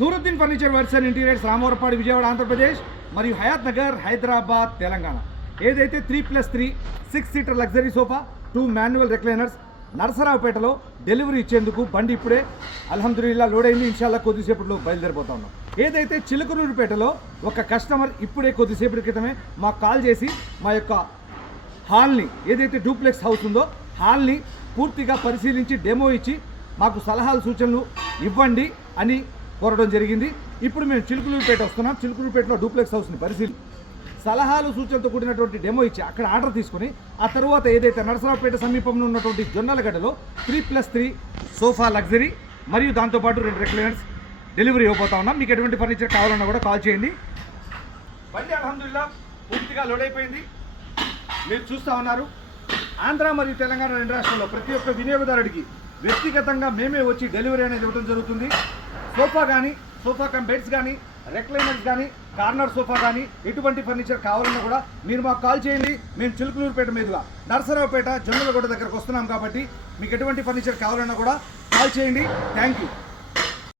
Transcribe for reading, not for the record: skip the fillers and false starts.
Nooruddin furniture works and interiors, Ramavarapadu, Vijayawada, Andhra Pradesh మరియు హయాత్ నగర్, హైదరాబాద్, తెలంగాణ. ఏదైతే 3+3 6 seater luxury sofa, 2 manual recliners నరసరావుపేటలో డెలివరీ ఇచ్చేందుకు బండి ఇప్పుడే అల్హమ్దులిల్లా లోడ్ అయింది. ఇన్షాల్లా కొద్దిసేపట్లో బయలుదేరిపోతా ఉన్నాం. ఏదైతే చిలుకలూరుపేటలో ఒక కస్టమర్ ఇప్పుడే కొద్దిసేపటి క్రితమే మాకు కాల్ చేసి మా యొక్క హాల్ని, ఏదైతే డూప్లెక్స్ హౌస్ ఉందో హాల్ని పూర్తిగా పరిశీలించి డెమో ఇచ్చి మాకు సలహాలు సూచనలు ఇవ్వండి అని కోరడం జరిగింది. ఇప్పుడు మేము చిలుకలూరుపేట వస్తున్నాం. చిలుకలూరుపేటలో డూప్లెక్స్ హౌస్ని పరిశీలించి సలహాలు సూచనలతో కూడినటువంటి డెమో ఇచ్చి అక్కడ ఆర్డర్ తీసుకుని ఆ తర్వాత ఏదైతే నరసరావుపేట సమీపంలో ఉన్నటువంటి జొన్నలగడ్డలో 3+3 సోఫా లగ్జరీ మరియు దాంతోపాటు 2 రెక్లైనర్స్ డెలివరీ ఇవ్వబోతా ఉన్నాం. మీకు ఎటువంటి ఫర్నిచర్ కావాలన్నా కూడా కాల్ చేయండి. బండి అల్హమ్దులిల్లా పూర్తిగా లోడ్ అయిపోయింది. మీరు చూస్తూ ఉన్నారు. ఆంధ్ర మరియు తెలంగాణ 2 రాష్ట్రాల్లో ప్రతి ఒక్క వినియోగదారుడికి వ్యక్తిగతంగా మేమే వచ్చి డెలివరీ అనేది ఇవ్వడం జరుగుతుంది. సోఫా కానీ, సోఫా కమ్ బెడ్స్ కానీ, రెక్లైనర్స్ కానీ, కార్నర్ సోఫా కానీ, ఎటువంటి ఫర్నిచర్ కావాలన్నా కూడా మీరు మాకు కాల్ చేయండి. మేము చిలుకలూరుపేట మీదుగా నరసరావుపేట జొన్నలగొడ్డ దగ్గరకు వస్తున్నాం కాబట్టి మీకు ఎటువంటి ఫర్నిచర్ కావాలన్నా కూడా కాల్ చేయండి. Thank you.